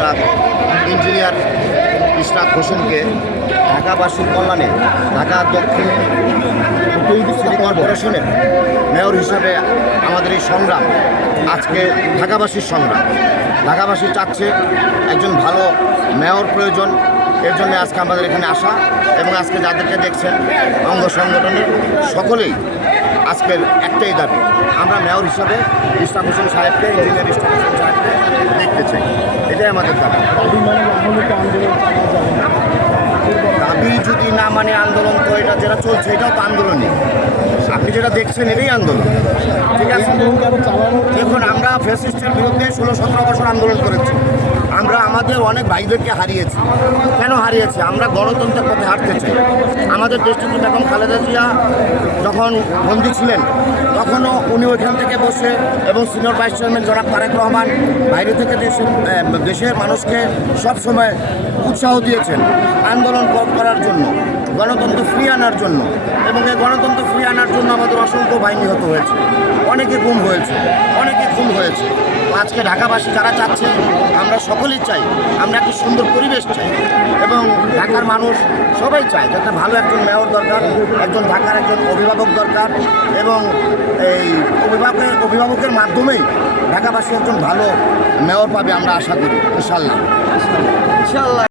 Ishraq engineer Ishraq হোসেনকে ঢাকাবাসীর কল্যাণে ঢাকা দক্ষিণ সিটি কর্পোরেশনের মেয়র হিসাবে আমাদের এই সংগ্রাম আজকে ঢাকাবাসীর সংগ্রাম। ঢাকাবাসী চাচ্ছে একজন ভালো মেয়র প্রয়োজন, এর জন্য আজকে আমাদের এখানে আসা এবং আজকে যাদেরকে দেখছেন অঙ্গ সংগঠনের সকলেই আজকের একটাই দাবি, আমরা মেয়র হিসাবে ইশরাক হোসেন সাহেবকে, ইঞ্জিনিয়ার ইশরাক হোসেন সাহেবকে দেখতে চাই। এটাই আমাদের দাবি। দাবি যদি না মানে আন্দোলন, তো এটা যেটা চলছে এটাও তো আন্দোলনই। আপনি যেটা দেখছেন এটাই আন্দোলন, ঠিক আছে? দেখুন, আমরা ফ্যাসিস্টের বিরুদ্ধে 16-17 বছর আন্দোলন করেছি। আমরা আমাদের অনেক ভাইদেরকে হারিয়েছি। কেন হারিয়েছি? আমরা গণতন্ত্রের পথে হাঁটতে চাই। আমাদের দেশটিতে বেগম খালেদা জিয়া যখন বন্দী ছিলেন তখনও উনি ওইখান থেকে বসে এবং সিনিয়র ভাইস চেয়ারম্যান জনাব তারেক রহমান বাইরে থেকে দেশের মানুষকে সবসময় উৎসাহ দিয়েছেন আন্দোলন করার জন্য, গণতন্ত্র ফিরিয়ে আনার জন্য। এবং এই গণতন্ত্র ফিরিয়ে আনার জন্য আমাদের অসংখ্য বাহিনী নিহত হয়েছে, অনেকে গুম হয়েছে, অনেকে খুন হয়েছে। তো আজকে ঢাকাবাসী যারা চাচ্ছে, আমরা সকলেই চাই আমরা একটি সুন্দর পরিবেশ চাই এবং ঢাকার মানুষ সবাই চায় যাতে ভালো একজন মেয়র দরকার, একজন ঢাকার একজন অভিভাবক দরকার এবং এই অভিভাবকের মাধ্যমেই ঢাকাবাসী একজন ভালো মেয়র পাবে আমরা আশা করি, ইনশাল্লাহ।